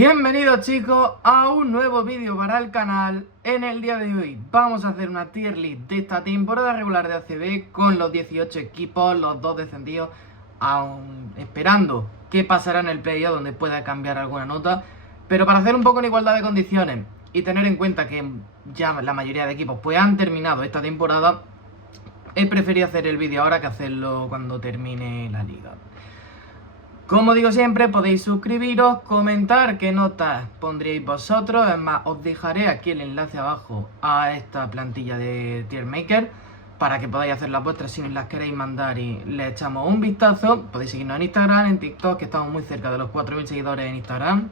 Bienvenidos chicos a un nuevo vídeo para el canal. En el día de hoy vamos a hacer una tier list de esta temporada regular de ACB con los 18 equipos, los 2 descendidos, aún esperando qué pasará en el playoff donde pueda cambiar alguna nota. Pero para hacer un poco en igualdad de condiciones y tener en cuenta que ya la mayoría de equipos pues han terminado esta temporada, he preferido hacer el vídeo ahora que hacerlo cuando termine la liga. Como digo siempre, podéis suscribiros, comentar qué notas pondríais vosotros. Es más, os dejaré aquí el enlace abajo a esta plantilla de Tier Maker para que podáis hacer las vuestras si las queréis mandar y le echamos un vistazo. Podéis seguirnos en Instagram, en TikTok, que estamos muy cerca de los 4000 seguidores en Instagram.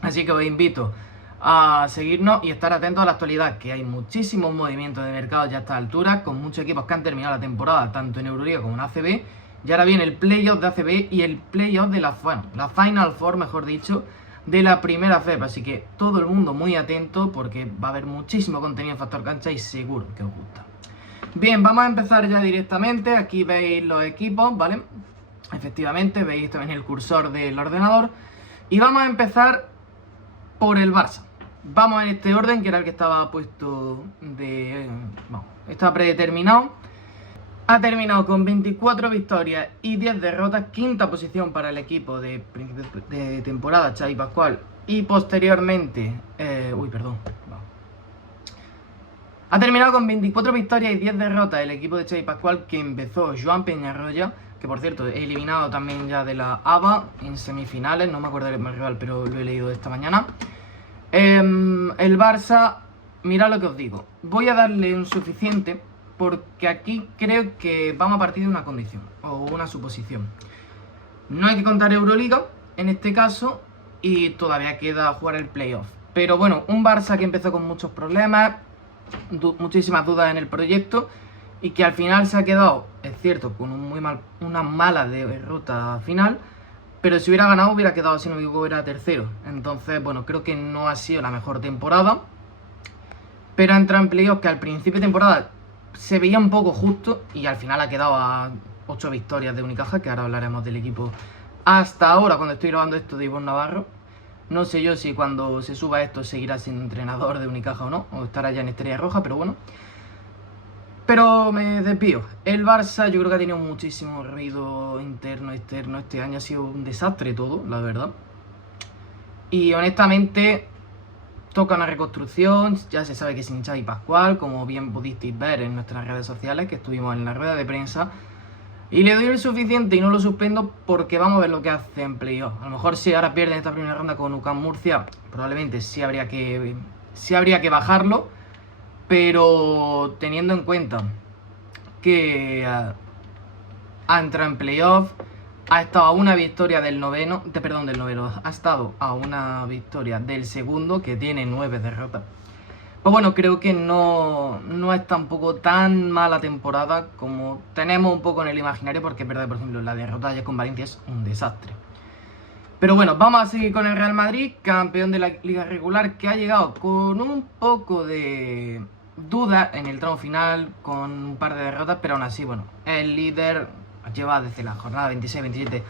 Así que os invito a seguirnos y estar atentos a la actualidad, que hay muchísimos movimientos de mercado ya a esta altura, con muchos equipos que han terminado la temporada, tanto en Euroliga como en ACB. Y ahora viene el playoff de ACB y el playoff de la Final Four, mejor dicho, de la primera FEP. Así que todo el mundo muy atento porque va a haber muchísimo contenido en Factor Cancha y seguro que os gusta. Bien, vamos a empezar ya directamente. Aquí veis los equipos, ¿vale? Efectivamente, veis también el cursor del ordenador. Y vamos a empezar por el Barça. Vamos en este orden, que era el que estaba puesto de... Bueno, estaba predeterminado. Ha terminado con 24 victorias y 10 derrotas, quinta posición para el equipo de temporada, Xavi Pascual. Y posteriormente, ha terminado con 24 victorias y 10 derrotas el equipo de Xavi Pascual, que empezó Joan Peñarroya, que por cierto, he eliminado también ya de la ABA en semifinales, no me acuerdo del rival, pero lo he leído esta mañana. El Barça, mirad lo que os digo, voy a darle un suficiente, porque aquí creo que vamos a partir de una condición o una suposición. No hay que contar Euroliga en este caso y todavía queda jugar el playoff. Pero bueno, un Barça que empezó con muchos problemas, muchísimas dudas en el proyecto y que al final se ha quedado, es cierto, con una mala derrota final, pero si hubiera ganado hubiera quedado, si no me equivoco, era tercero. Entonces, bueno, creo que no ha sido la mejor temporada, pero ha entrado en playoff que al principio de temporada se veía un poco justo y al final ha quedado a 8 victorias de Unicaja, que ahora hablaremos del equipo hasta ahora cuando estoy grabando esto de Ivonne Navarro. No sé yo si cuando se suba esto seguirá siendo entrenador de Unicaja o no, o estará ya en Estrella Roja, pero bueno. Pero me desvío. El Barça yo creo que ha tenido muchísimo ruido interno, externo. Este año ha sido un desastre todo, la verdad. Y honestamente toca una reconstrucción, ya se sabe que sin Xavi Pascual, como bien pudisteis ver en nuestras redes sociales, que estuvimos en la rueda de prensa. Y le doy el suficiente y no lo suspendo porque vamos a ver lo que hace en playoff. A lo mejor si ahora pierden esta primera ronda con UCAM Murcia, probablemente sí habría que bajarlo. Pero teniendo en cuenta que ha entrado en playoff, ha estado a una victoria del noveno, ha estado a una victoria del segundo, que tiene 9 derrotas. Pues bueno, creo que no es tampoco tan mala temporada como tenemos un poco en el imaginario, porque es verdad, por ejemplo, la derrota ayer con Valencia es un desastre. Pero bueno, vamos a seguir con el Real Madrid, campeón de la liga regular, que ha llegado con un poco de duda en el tramo final, con un par de derrotas, pero aún así, bueno, el líder lleva desde la jornada 26-27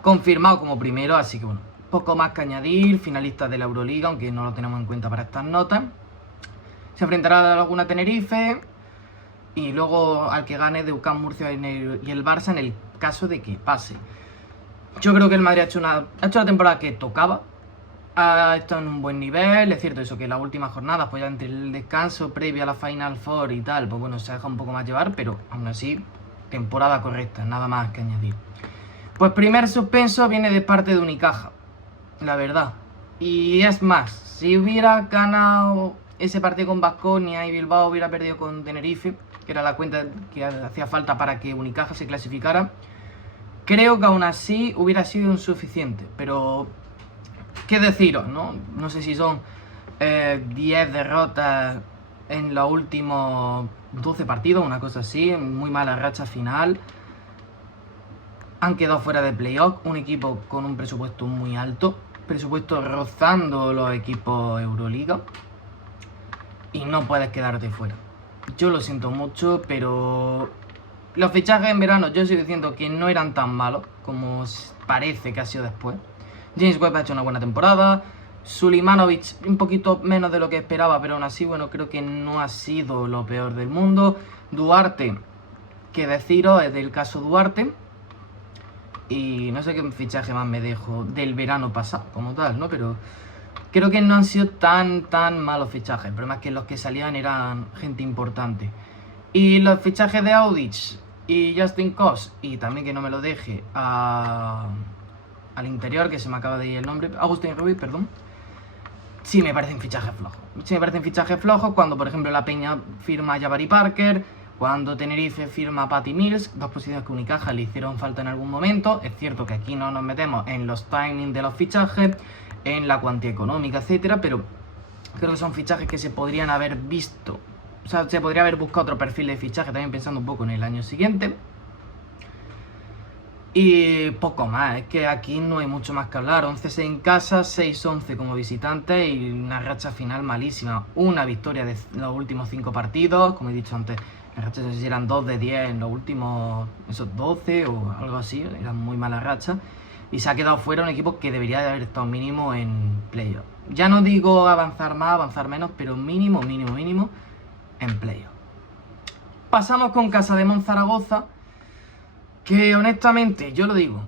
confirmado como primero, así que bueno, poco más que añadir. Finalista de la Euroliga, aunque no lo tenemos en cuenta para estas notas. Se enfrentará a la Laguna Tenerife y luego al que gane de UCAM Murcia y el Barça en el caso de que pase. Yo creo que el Madrid ha hecho la temporada que tocaba, ha estado en un buen nivel. Es cierto eso, que las últimas jornadas, pues ya entre el descanso previo a la Final Four y tal, pues bueno, se deja un poco más llevar, pero aún así temporada correcta, nada más que añadir. Pues primer suspenso viene de parte de Unicaja, la verdad. Y es más, si hubiera ganado ese partido con Baskonia y Bilbao hubiera perdido con Tenerife, que era la cuenta que hacía falta para que Unicaja se clasificara, creo que aún así hubiera sido insuficiente. Pero qué deciros, ¿no? No sé si son 10 derrotas en los últimos 12 partidos, una cosa así, muy mala racha final. Han quedado fuera de playoff, un equipo con un presupuesto muy alto, presupuesto rozando los equipos Euroliga, y no puedes quedarte fuera. Yo lo siento mucho, pero los fichajes en verano yo sigo diciendo que no eran tan malos como parece que ha sido después. James Webb ha hecho una buena temporada, Sulimanovic un poquito menos de lo que esperaba, pero aún así, bueno, creo que no ha sido lo peor del mundo. Duarte, que deciros, es del caso Duarte. Y no sé qué fichaje más me dejo del verano pasado, como tal, ¿no? Pero creo que no han sido tan malos fichajes. El problema es que los que salían eran gente importante. Y los fichajes de Audic y Justin Kos, y también que no me lo deje al interior, que se me acaba de ir el nombre, Agustín Ruiz, perdón. Sí me parecen fichajes flojos. Sí me parecen fichajes flojos cuando, por ejemplo, la Peña firma a Jabari Parker, cuando Tenerife firma a Patty Mills, dos posiciones que Unicaja le hicieron falta en algún momento. Es cierto que aquí no nos metemos en los timings de los fichajes, en la cuantía económica, etcétera, pero creo que son fichajes que se podrían haber visto. O sea, se podría haber buscado otro perfil de fichaje, también pensando un poco en el año siguiente. Y poco más, es que aquí no hay mucho más que hablar. 11-6 en casa, 6-11 como visitante y una racha final malísima. Una victoria de los últimos 5 partidos, como he dicho antes, las rachas no sé si eran 2 de 10 en los últimos esos 12 o algo así, eran muy malas rachas. Y se ha quedado fuera un equipo que debería de haber estado mínimo en playoff. Ya no digo avanzar más, avanzar menos, pero mínimo en playoff. Pasamos con Casa de Monzaragoza, que honestamente, yo lo digo,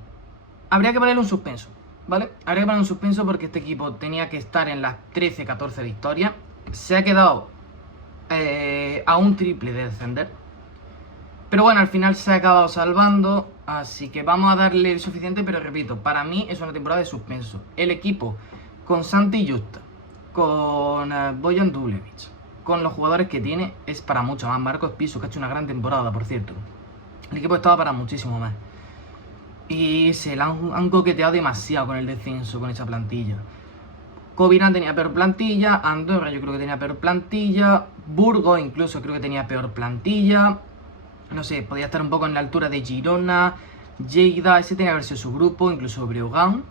habría que ponerle un suspenso, ¿vale? Habría que ponerle un suspenso porque este equipo tenía que estar en las 13-14 victorias. Se ha quedado a un triple de descender. Pero bueno, al final se ha acabado salvando, así que vamos a darle el suficiente, pero repito, para mí es una temporada de suspenso. El equipo con Santi Justa, con Bojan Dulevic, con los jugadores que tiene, es para mucho más. Marcos Piso, que ha hecho una gran temporada, por cierto. El equipo estaba para muchísimo más. Y se la han coqueteado demasiado con el descenso, con esa plantilla. Covirán tenía peor plantilla, Andorra yo creo que tenía peor plantilla, Burgos incluso creo que tenía peor plantilla. No sé, podía estar un poco en la altura de Girona, Lleida, ese tenía que haber sido su grupo, incluso Breogán.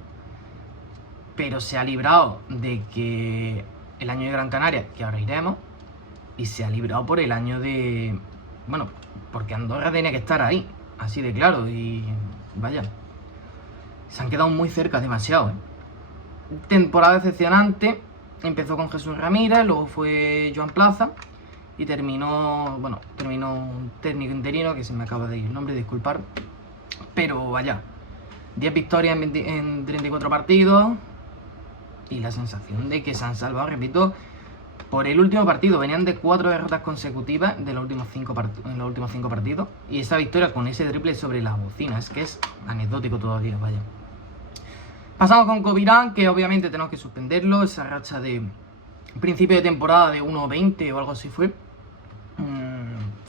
Pero se ha librado de que el año de Gran Canaria, que ahora iremos, y se ha librado por el año de... Bueno, porque Andorra tenía que estar ahí, así de claro, y vaya, se han quedado muy cerca, demasiado, ¿eh? Temporada decepcionante, empezó con Jesús Ramírez, luego fue Joan Plaza, y terminó un técnico interino, que se me acaba de ir el nombre, disculpar, pero vaya, 10 victorias en 34 partidos, y la sensación de que se han salvado, repito, por el último partido. Venían de 4 derrotas consecutivas de los últimos 5 partidos. Y esa victoria con ese triple sobre las bocinas, que es anecdótico todavía, vaya. Pasamos con Covirán, que obviamente tenemos que suspenderlo. Esa racha de principio de temporada de 1-20 o algo así fue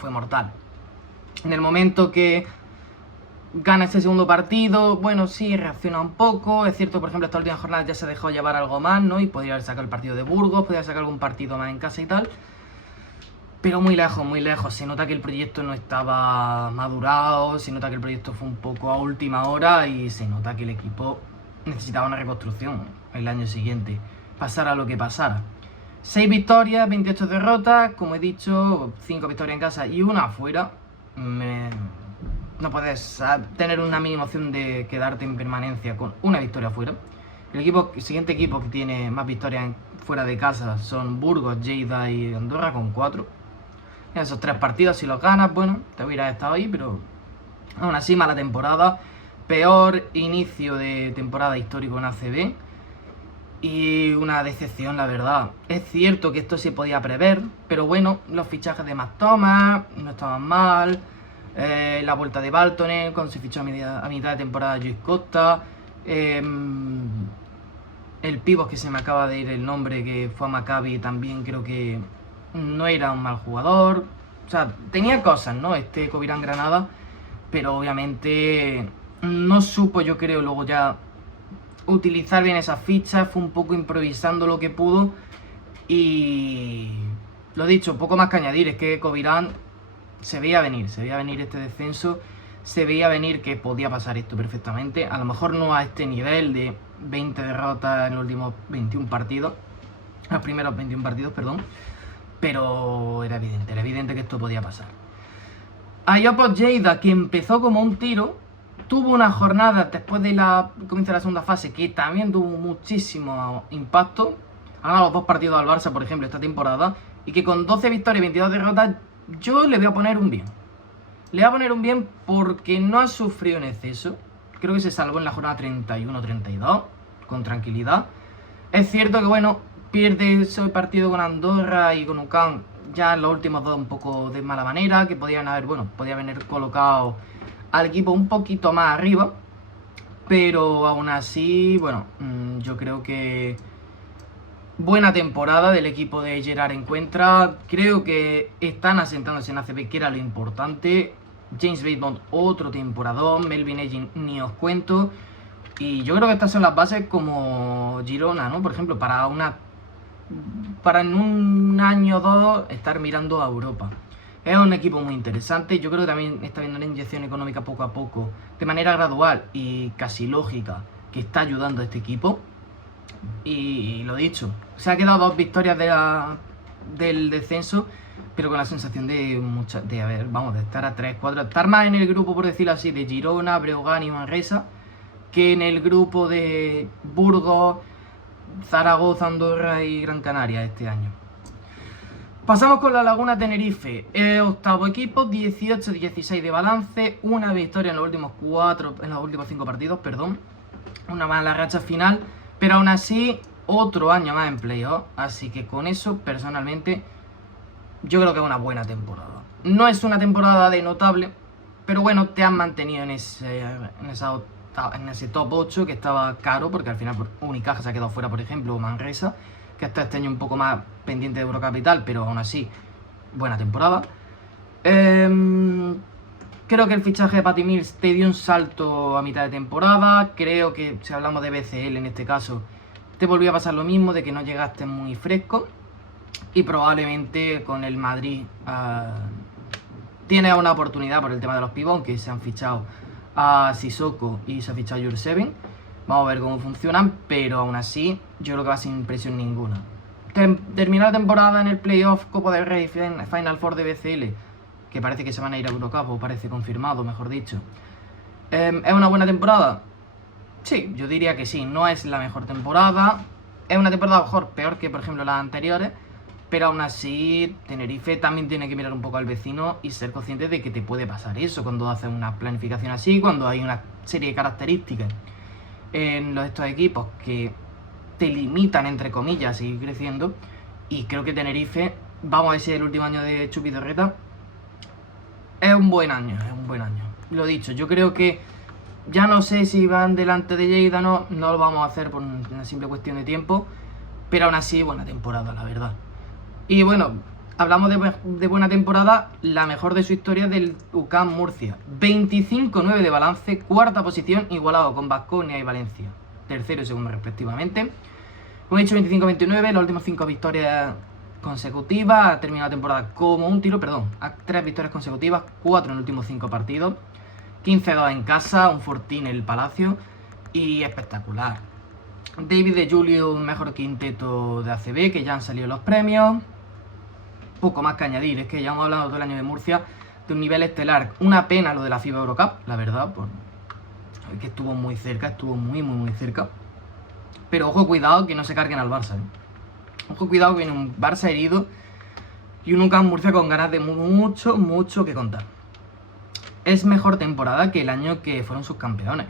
mortal. En el momento que gana ese segundo partido, bueno, sí, reacciona un poco. Es cierto, por ejemplo, esta última jornada ya se dejó llevar algo más, ¿no? Y podría haber sacado el partido de Burgos, podría sacar algún partido más en casa y tal. Pero muy lejos. Se nota que el proyecto no estaba madurado, se nota que el proyecto fue un poco a última hora y se nota que el equipo necesitaba una reconstrucción el año siguiente, pasara lo que pasara. 6 victorias, 28 derrotas, como he dicho, 5 victorias en casa y una afuera. No puedes tener una mínima opción de quedarte en permanencia con una victoria fuera. El siguiente equipo que tiene más victorias fuera de casa son Burgos, Lleida y Andorra con 4. En esos 3 partidos, si los ganas, bueno, te hubieras estado ahí, pero aún así mala temporada. Peor inicio de temporada histórico en ACB. Y una decepción, la verdad. Es cierto que esto se podía prever, pero bueno, los fichajes de Matt Thomas no estaban mal. La vuelta de Baltonen, cuando se fichó a mitad de temporada Joyce Costa, el pívot que se me acaba de ir el nombre, que fue a Maccabi, también creo que no era un mal jugador. O sea, tenía cosas, ¿no? Este Covirán Granada, pero obviamente no supo, yo creo, luego ya utilizar bien esas fichas, fue un poco improvisando lo que pudo. Y lo dicho, poco más que añadir, es que Covirán se veía venir este descenso, se veía venir que podía pasar esto perfectamente. A lo mejor no a este nivel de 20 derrotas en los últimos 21 partidos, los primeros 21 partidos, perdón, pero era evidente que esto podía pasar. A Ayopos Lleida, que empezó como un tiro, tuvo una jornada después de comienzo de la segunda fase que también tuvo muchísimo impacto. Ha ganado los 2 partidos al Barça, por ejemplo, esta temporada. Y que con 12 victorias y 22 derrotas, yo le voy a poner un bien. Le voy a poner un bien porque no ha sufrido en exceso. Creo que se salvó en la jornada 31-32, con tranquilidad. Es cierto que, bueno, pierde ese partido con Andorra y con UCAM ya en los últimos 2 un poco de mala manera, que podían haber colocado al equipo un poquito más arriba, pero aún así, bueno, yo creo que buena temporada del equipo de Gerard Encuentra. Creo que están asentándose en ACB, que era lo importante. James Batemont, otro temporadón. Melvin Egin, ni os cuento. Y yo creo que estas son las bases como Girona, ¿no? Por ejemplo, para en un año o 2 estar mirando a Europa. Es un equipo muy interesante. Yo creo que también está viendo una inyección económica poco a poco, de manera gradual y casi lógica, que está ayudando a este equipo. Y lo dicho, se ha quedado 2 victorias del descenso, pero con la sensación de estar a 3, 4, estar más en el grupo, por decirlo así, de Girona, Breogán y Manresa, que en el grupo de Burgos, Zaragoza, Andorra y Gran Canaria este año. Pasamos con la Laguna Tenerife, octavo equipo, 18-16 de balance, una victoria en los últimos 5 partidos, una mala racha final, pero aún así otro año más en playoff, así que con eso personalmente yo creo que es una buena temporada. No es una temporada de notable, pero bueno, te han mantenido en ese top 8 que estaba caro, porque al final Unicaja se ha quedado fuera, por ejemplo, o Manresa, que hasta este año un poco más pendiente de Eurocapital, pero aún así, buena temporada. Creo que el fichaje de Patty Mills te dio un salto a mitad de temporada. Creo que, si hablamos de BCL en este caso, te volvió a pasar lo mismo, de que no llegaste muy fresco. Y probablemente con el Madrid tiene una oportunidad por el tema de los pivots, que se han fichado a Sissoko y se ha fichado a Jurseven. Vamos a ver cómo funcionan, pero aún así yo creo que va sin presión ninguna. Terminar la temporada en el playoff, Copa del Rey, Final Four de BCL, que parece que se van a ir a Eurocup, o parece confirmado, mejor dicho. ¿Es una buena temporada? Sí, yo diría que sí. No es la mejor temporada. Es una temporada mejor, peor que, por ejemplo, las anteriores. Pero aún así, Tenerife también tiene que mirar un poco al vecino y ser consciente de que te puede pasar eso cuando haces una planificación así, cuando hay una serie de características en estos equipos que te limitan, entre comillas, a seguir creciendo. Y creo que Tenerife, vamos a ver si es el último año de Chupi Torreta, es un buen año, Lo dicho, yo creo que ya no sé si van delante de Lleida o no, no lo vamos a hacer por una simple cuestión de tiempo, pero aún así buena temporada, la verdad. Y bueno, hablamos de buena temporada, la mejor de su historia del UCAM Murcia. 25-9 de balance, cuarta posición, igualado con Baskonia y Valencia, tercero y segundo respectivamente. Como he dicho, 25-29, las últimas 5 victorias consecutivas, ha terminado la temporada como un tiro, a 3 victorias consecutivas, 4 en los últimos 5 partidos, 15-2 en casa, un fortín en el Palacio, y espectacular. David de Julio, mejor quinteto de ACB, que ya han salido los premios. Poco más que añadir, es que ya hemos hablado todo el año de Murcia de un nivel estelar. Una pena lo de la FIBA Eurocup, la verdad, que estuvo muy cerca, estuvo muy cerca. Pero ojo, cuidado que no se carguen al Barça, Ojo, cuidado que viene un Barça herido y un UCAM Murcia con ganas de mucho que contar. Es mejor temporada que el año que fueron sus campeones,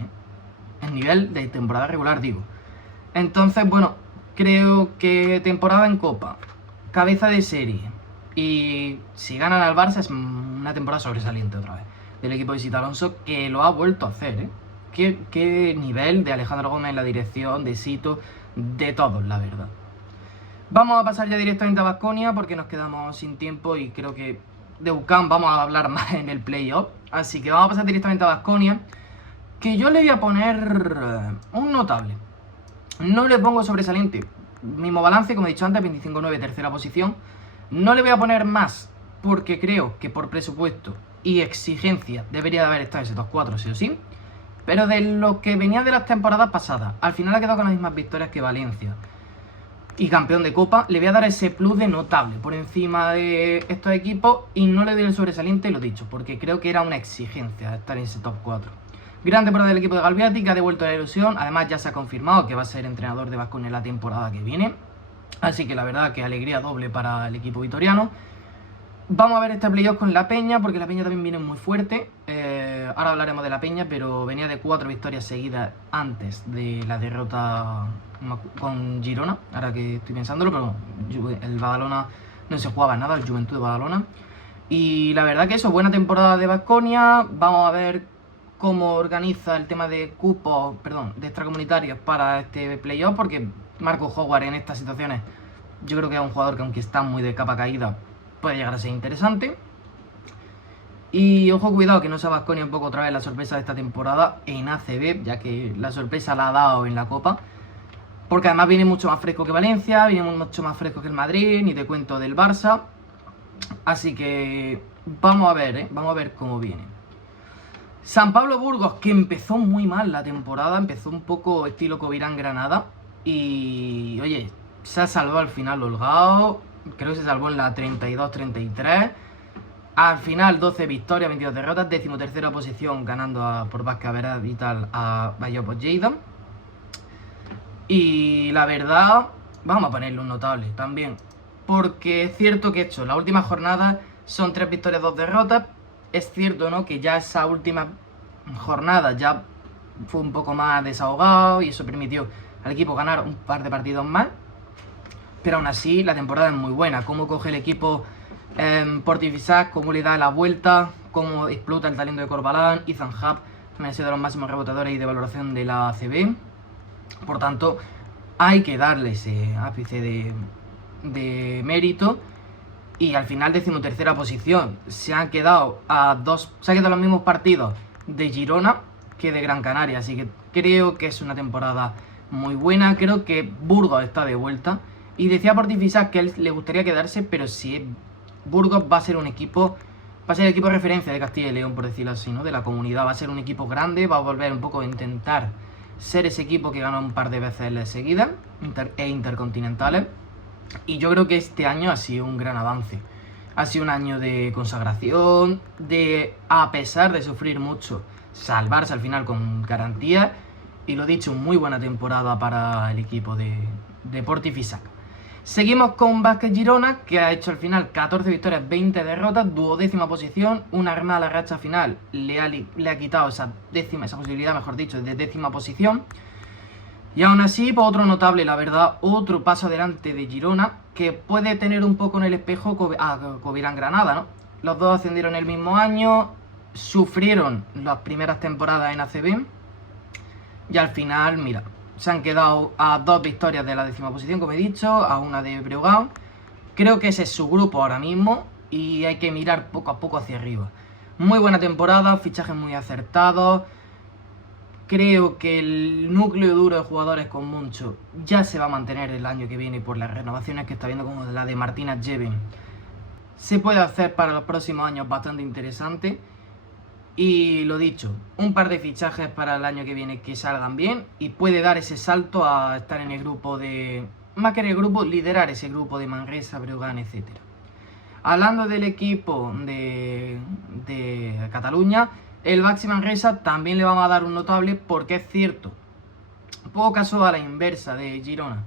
En nivel de temporada regular, digo. Entonces, bueno, creo que temporada en Copa, cabeza de serie, y si ganan al Barça es una temporada sobresaliente otra vez del equipo de Sito Alonso, que lo ha vuelto a hacer, Qué nivel de Alejandro Gómez en la dirección, de Sito, de todos, la verdad. Vamos a pasar ya directamente a Baskonia porque nos quedamos sin tiempo y creo que de UCAM vamos a hablar más en el playoff. Así que vamos a pasar directamente a Baskonia, que yo le voy a poner un notable. No le pongo sobresaliente. Mismo balance, como he dicho antes, 25-9, tercera posición. No le voy a poner más porque creo que por presupuesto y exigencia debería de haber estado en ese top 4 sí o sí. Pero de lo que venía de las temporadas pasadas, al final ha quedado con las mismas victorias que Valencia y campeón de Copa, le voy a dar ese plus de notable por encima de estos equipos y no le doy el sobresaliente, lo dicho, porque creo que era una exigencia estar en ese top 4. Gran temporada del equipo de Galbiati, que ha devuelto la ilusión. Además ya se ha confirmado que va a ser entrenador de Baskonia la temporada que viene. Así que la verdad que alegría doble para el equipo vitoriano. Vamos a ver este playoff con la Peña, porque la Peña también viene muy fuerte. Ahora hablaremos de la Peña, pero venía de 4 victorias seguidas antes de la derrota con Girona. Ahora que estoy pensándolo, pero el Badalona no se jugaba nada, el Juventud de Badalona. Y la verdad que eso, buena temporada de Baskonia. Vamos a ver cómo organiza el tema de cupos, de extracomunitarios para este playoff, porque Marco Howard en estas situaciones yo creo que es un jugador que, aunque está muy de capa caída, puede llegar a ser interesante. Y ojo, cuidado que no sea Baskonia un poco otra vez la sorpresa de esta temporada en ACB, ya que la sorpresa la ha dado en la Copa, porque además viene mucho más fresco que Valencia, viene mucho más fresco que el Madrid, ni te cuento del Barça. Así que vamos a ver cómo viene. San Pablo Burgos, que empezó muy mal la temporada, empezó un poco estilo Covirán Granada. Y oye, se ha salvado al final holgado, creo que se salvó en la 32-33. Al final 12 victorias, 22 derrotas, 13ª posición, ganando por Vázquez Veraz y tal a Bayopos Lleida. Y la verdad, vamos a ponerle un notable también, porque es cierto que la última jornada son 3 victorias, 2 derrotas. Es cierto, ¿no?, que ya esa última jornada ya fue un poco más desahogado y eso permitió al equipo ganar un par de partidos más. Pero aún así la temporada es muy buena. Cómo coge el equipo Portifisac, cómo le da la vuelta, cómo explota el talento de Corbalán. Ethan Happ también ha sido de los máximos reboteadores y de valoración de la ACB. Por tanto, hay que darle ese ápice de mérito. Y al final 13ª posición. Se han quedado los mismos partidos de Girona que de Gran Canaria. Así que creo que es una temporada muy buena. Creo que Burgos está de vuelta. Y decía Portifisac que a él le gustaría quedarse, pero si Burgos va a ser un equipo, va a ser el equipo de referencia de Castilla y León, por decirlo así, ¿no?, de la comunidad. Va a ser un equipo grande, va a volver un poco a intentar ser ese equipo que ganó un par de veces seguidas intercontinentales. Y yo creo que este año ha sido un gran avance. Ha sido un año de consagración, de, a pesar de sufrir mucho, salvarse al final con garantía. Y lo dicho, muy buena temporada para el equipo de Portifisac. Seguimos con Vázquez Girona, que ha hecho al final 14 victorias, 20 derrotas, 12ª posición. Una mala racha final le ha quitado esa posibilidad, mejor dicho, de 10ª posición. Y aún así, pues otro notable, la verdad, otro paso adelante de Girona, que puede tener un poco en el espejo Covirán Granada, ¿no? Los dos ascendieron el mismo año, sufrieron las primeras temporadas en ACB, y al final, mira, se han quedado a 2 victorias de la 10ª posición, como he dicho, a una de Breogán. Creo que ese es su grupo ahora mismo, y hay que mirar poco a poco hacia arriba. Muy buena temporada, fichajes muy acertados. Creo que el núcleo duro de jugadores con Moncho ya se va a mantener el año que viene por las renovaciones que está viendo, como la de Martina Jeven. Se puede hacer para los próximos años bastante interesante. Y lo dicho, un par de fichajes para el año que viene que salgan bien y puede dar ese salto a estar en el grupo de... Más que en el grupo, liderar ese grupo de Manresa, Breogán, etc. Hablando del equipo de Cataluña, el Baxi Manresa también le vamos a dar un notable, porque es cierto, un poco caso a la inversa de Girona.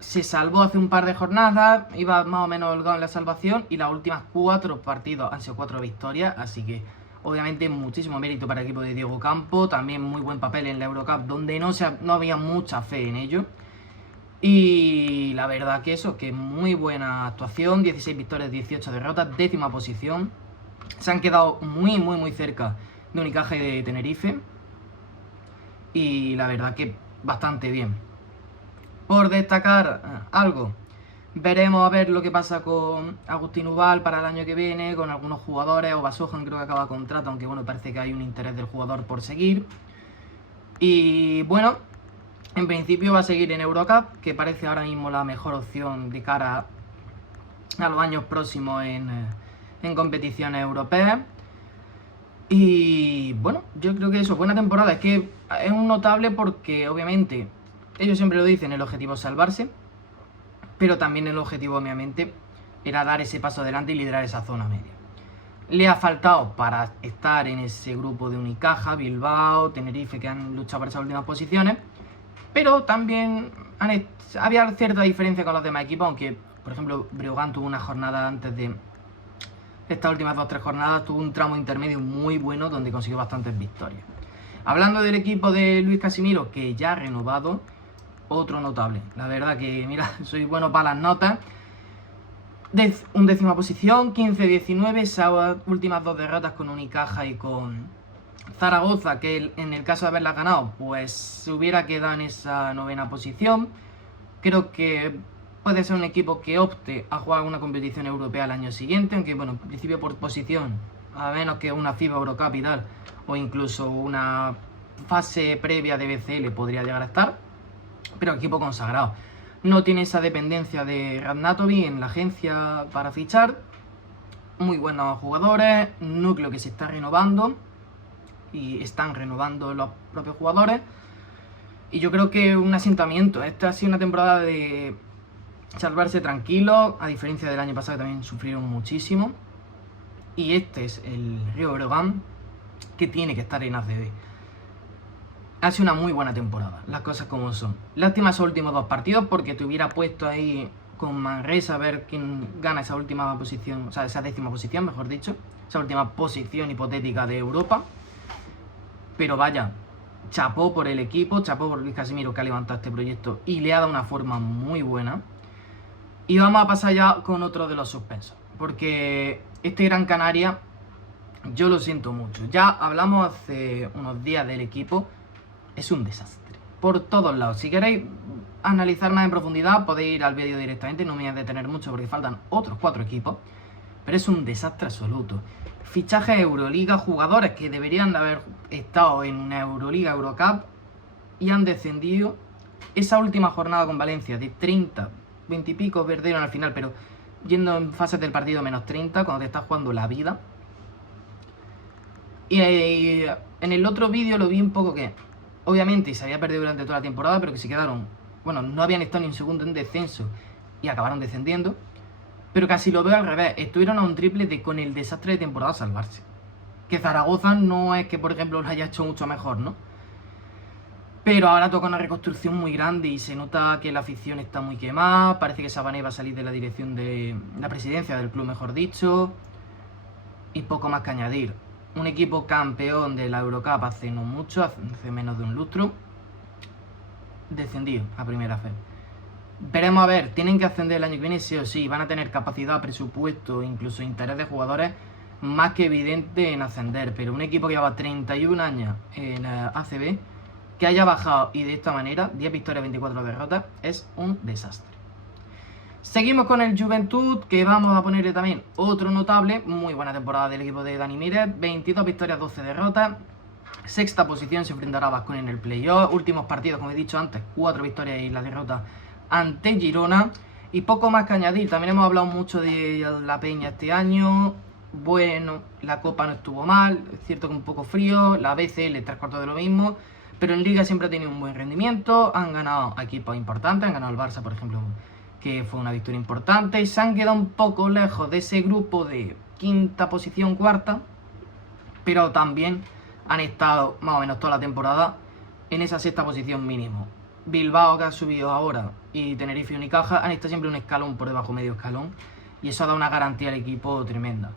Se salvó hace un par de jornadas, iba más o menos holgado en la salvación, y las últimas 4 partidos han sido 4 victorias, así que obviamente muchísimo mérito para el equipo de Diego Campo. También muy buen papel en la Eurocup, donde no había mucha fe en ello. Y la verdad que eso, que muy buena actuación, 16 victorias, 18 derrotas, 10ª posición. Se han quedado muy cerca de Unicaja y de Tenerife. Y la verdad que bastante bien. Por destacar algo, veremos a ver lo que pasa con Agustín Ubal para el año que viene, con algunos jugadores. Obasojan creo que acaba contrato, aunque bueno, parece que hay un interés del jugador por seguir. Y bueno, en principio va a seguir en Eurocup, que parece ahora mismo la mejor opción de cara a los años próximos en competiciones europeas. Y bueno, yo creo que eso, buena temporada. Es que es un notable porque obviamente ellos siempre lo dicen, el objetivo es salvarse, pero también el objetivo obviamente era dar ese paso adelante y liderar esa zona media. Le ha faltado para estar en ese grupo de Unicaja, Bilbao, Tenerife, que han luchado por esas últimas posiciones. Pero también había cierta diferencia con los demás equipos, aunque, por ejemplo, Breogán tuvo una jornada antes de estas últimas 2 o 3 jornadas, tuvo un tramo intermedio muy bueno donde consiguió bastantes victorias. Hablando del equipo de Luis Casimiro, que ya ha renovado, otro notable. La verdad que, mira, soy bueno para las notas. Undécima posición, 15-19, esas últimas 2 derrotas con Unicaja y con Zaragoza, que en el caso de haberla ganado, pues se hubiera quedado en esa 9ª posición. Creo que puede ser un equipo que opte a jugar una competición europea el año siguiente, aunque bueno, en principio por posición, a menos que una FIBA Eurocup y tal, o incluso una fase previa de BCL podría llegar a estar, pero equipo consagrado. No tiene esa dependencia de Radnatovic en la agencia para fichar. Muy buenos jugadores, núcleo que se está renovando y están renovando los propios jugadores. Y yo creo que un asentamiento. Esta ha sido una temporada de salvarse tranquilo, a diferencia del año pasado que también sufrieron muchísimo. Y este es el Río Breogán, que tiene que estar en ACB. Ha sido una muy buena temporada, las cosas como son. Lástima esos últimos 2 partidos, porque te hubiera puesto ahí con Manresa a ver quién gana esa última posición, o sea, esa 10ª posición, mejor dicho, esa última posición hipotética de Europa. Pero vaya, chapó por el equipo, chapó por Luis Casimiro, que ha levantado este proyecto y le ha dado una forma muy buena. Y vamos a pasar ya con otro de los suspensos, porque este Gran Canaria, yo lo siento mucho. Ya hablamos hace unos días del equipo. Es un desastre, por todos lados. Si queréis analizar más en profundidad, podéis ir al vídeo directamente, no me voy a detener mucho porque faltan otros 4 equipos. Pero es un desastre absoluto. Fichajes Euroliga, jugadores que deberían de haber estado en una Euroliga, Eurocup, y han descendido. Esa última jornada con Valencia de 30, 20 y pico perdieron al final, pero yendo en fases del partido menos 30, cuando te estás jugando la vida. Y en el otro vídeo lo vi un poco que, obviamente, se había perdido durante toda la temporada, pero que se quedaron, bueno, no habían estado ni un segundo en descenso y acabaron descendiendo. Pero casi lo veo al revés, estuvieron a un triple de con el desastre de temporada salvarse. Que Zaragoza no es que, por ejemplo, lo haya hecho mucho mejor, ¿no? Pero ahora toca una reconstrucción muy grande y se nota que la afición está muy quemada. Parece que Sabané va a salir de la dirección de la presidencia del club, mejor dicho. Y poco más que añadir. Un equipo campeón de la Eurocup hace no mucho, hace menos de un lustro, descendido a primera fe. Veremos a ver, tienen que ascender el año que viene sí o sí, van a tener capacidad, presupuesto, incluso interés de jugadores más que evidente en ascender, pero un equipo que lleva 31 años en ACB, que haya bajado y de esta manera, 10 victorias, 24 derrotas, es un desastre. Seguimos con el Juventud, que vamos a ponerle también otro notable. Muy buena temporada del equipo de Dani Mírez, 22 victorias, 12 derrotas. 6ª posición, se enfrentará a Baskonia en el playoff. Últimos partidos, como he dicho antes, 4 victorias y la derrota ante Girona. Y poco más que añadir, también hemos hablado mucho de la Peña este año. Bueno, la Copa no estuvo mal, es cierto que un poco frío. La BCL, 3/4 de lo mismo. Pero en Liga siempre ha tenido un buen rendimiento. Han ganado a equipos importantes, han ganado al Barça, por ejemplo, que fue una victoria importante, y se han quedado un poco lejos de ese grupo de 5ª posición, 4ª, pero también han estado más o menos toda la temporada en esa 6ª posición mínimo. Bilbao, que ha subido ahora, y Tenerife y Unicaja han estado siempre un escalón por debajo, medio escalón, y eso ha dado una garantía al equipo tremenda.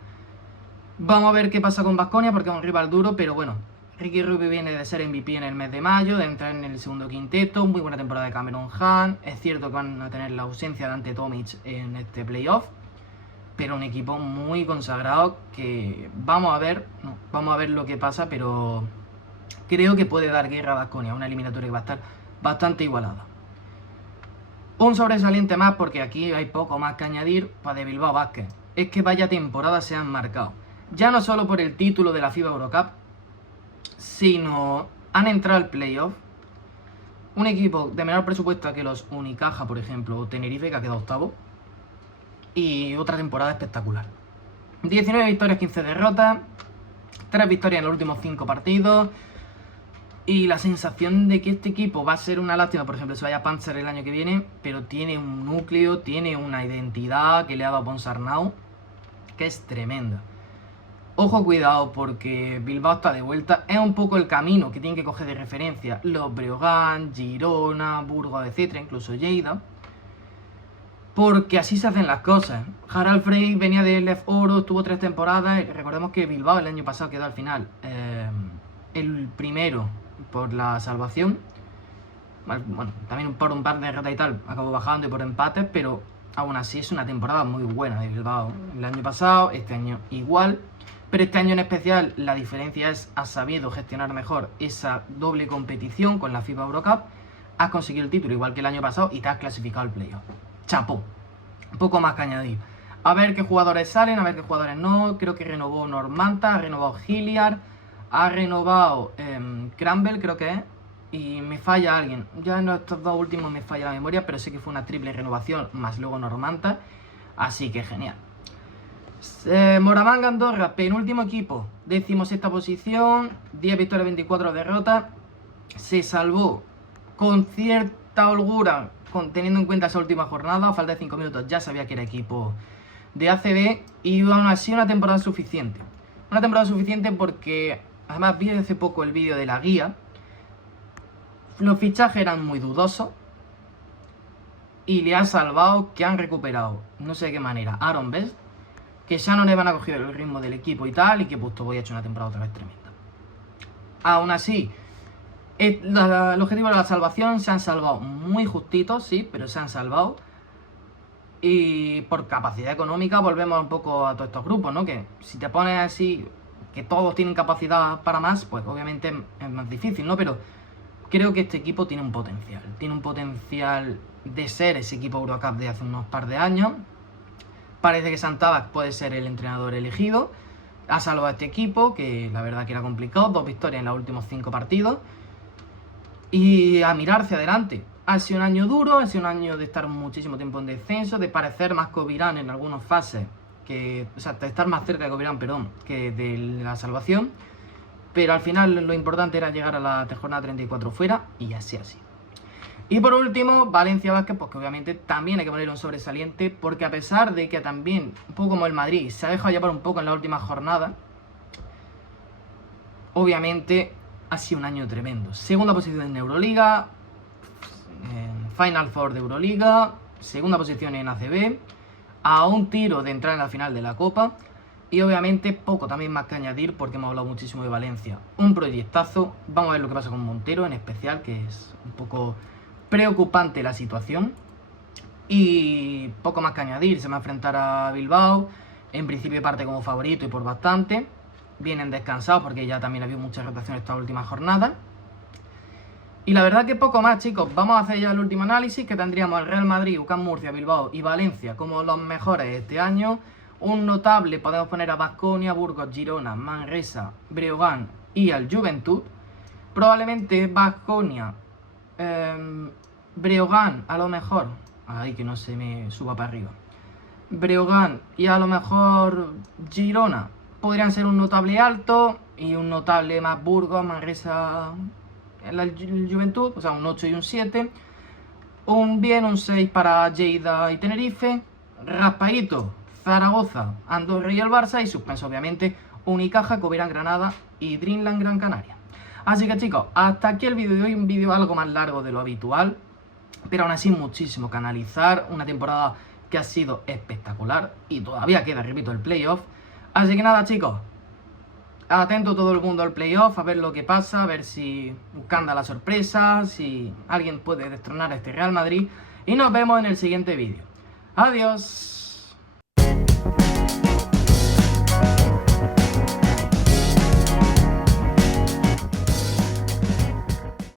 Vamos a ver qué pasa con Baskonia, porque es un rival duro, pero bueno, Ricky Rubio viene de ser MVP en el mes de mayo, de entrar en el segundo quinteto, muy buena temporada de Cameron Hunt. Es cierto que van a tener la ausencia de Ante Tomic en este playoff, pero un equipo muy consagrado que vamos a ver lo que pasa, pero creo que puede dar guerra a Baskonia, una eliminatoria que va a estar bastante igualada. Un sobresaliente más, porque aquí hay poco más que añadir, para de Bilbao Basket. Es que vaya temporada se han marcado, ya no solo por el título de la FIBA Eurocup, sino han entrado al playoff. Un equipo de menor presupuesto que los Unicaja, por ejemplo, o Tenerife, que ha quedado 8º, y otra temporada espectacular. 19 victorias, 15 derrotas, 3 victorias en los últimos 5 partidos, y la sensación de que este equipo va a ser una lástima, por ejemplo, se vaya a Panzer el año que viene, pero tiene un núcleo, tiene una identidad que le ha dado Ponsarnau, que es tremenda. Ojo, cuidado, porque Bilbao está de vuelta. Es un poco el camino que tienen que coger de referencia los Breogán, Girona, Burgos, etcétera, incluso Lleida. Porque así se hacen las cosas. Harald Frey venía de Lef Oro, estuvo 3 temporadas. Y recordemos que Bilbao el año pasado quedó al final el primero por la salvación. Bueno, también por un par de derrotas y tal, acabó bajando y por empates, pero aún así es una temporada muy buena de Bilbao. El año pasado, este año igual. Pero este año en especial la diferencia es, has sabido gestionar mejor esa doble competición con la FIBA Eurocup, has conseguido el título igual que el año pasado y te has clasificado al playoff. Chapó. Poco más que añadir. A ver qué jugadores salen, a ver qué jugadores no. Creo que renovó Normanta, ha renovado Hilliard, ha renovado Crumble, creo que es. Y me falla alguien. Ya en estos dos últimos me falla la memoria, pero sé que fue una triple renovación más luego Normanta. Así que genial. Moraván Andorra, penúltimo equipo, 16ª posición, 10 victorias, 24 derrotas. Se salvó con cierta holgura, teniendo en cuenta esa última jornada. A falta de 5 minutos ya sabía que era equipo de ACB. Y aún así una temporada suficiente. Una temporada suficiente porque, además vi hace poco el vídeo de la guía. Los fichajes eran muy dudosos. Y le han salvado que han recuperado, no sé de qué manera, Aaron Best, que ya no le van a coger el ritmo del equipo y tal, y que pues voy a echar una temporada otra vez tremenda. Aún así, el objetivo de la salvación se han salvado muy justitos, sí, pero se han salvado. Y por capacidad económica volvemos un poco a todos estos grupos, ¿no? Que si te pones así, que todos tienen capacidad para más, pues obviamente es más difícil, ¿no? Pero creo que este equipo tiene un potencial de ser ese equipo Eurocup de hace unos par de años. Parece que Santabac puede ser el entrenador elegido. Ha salvado a este equipo, que la verdad que era complicado. 2 victorias en los últimos 5 partidos. Y a mirar hacia adelante. Ha sido un año duro, ha sido un año de estar muchísimo tiempo en descenso, de parecer más Covirán en algunas fases, o sea, de estar más cerca de Covirán, perdón, que de la salvación. Pero al final lo importante era llegar a la jornada 34 fuera, y así. Y por último, Valencia Basket, pues que obviamente también hay que poner un sobresaliente, porque a pesar de que también, un poco como el Madrid, se ha dejado llevar un poco en la última jornada, obviamente ha sido un año tremendo. Segunda posición en Euroliga, Final Four de Euroliga, segunda posición en ACB, a un tiro de entrar en la final de la Copa. Y obviamente poco también más que añadir, porque hemos hablado muchísimo de Valencia. Un proyectazo. Vamos a ver lo que pasa con Montero en especial, que es un poco preocupante la situación. Y poco más que añadir. Se va a enfrentar a Bilbao. En principio parte como favorito y por bastante. Vienen descansados porque ya también ha habido muchas rotaciones esta última jornada. Y la verdad que poco más, chicos. Vamos a hacer ya el último análisis, que tendríamos al Real Madrid, UCAM Murcia, Bilbao y Valencia como los mejores este año. Un notable podemos poner a Baskonia, Burgos, Girona, Manresa, Breogán y al Juventud. Probablemente Baskonia, Breogán a lo mejor. Ay, que no se me suba para arriba. Breogán y a lo mejor Girona podrían ser un notable alto. Y un notable más Burgos, Manresa, la Juventud. O sea, un 8 y un 7. Un 6 para Lleida y Tenerife. Raspadito, Zaragoza, Andorra y el Barça, y suspenso obviamente Unicaja, Covirán, Granada y Dreamland, Gran Canaria. Así que chicos, hasta aquí el vídeo de hoy, un vídeo algo más largo de lo habitual, pero aún así muchísimo que analizar, una temporada que ha sido espectacular y todavía queda, repito, el playoff. Así que nada chicos, atento todo el mundo al playoff, a ver lo que pasa, a ver si buscando la sorpresa, si alguien puede destronar a este Real Madrid, y nos vemos en el siguiente vídeo. Adiós.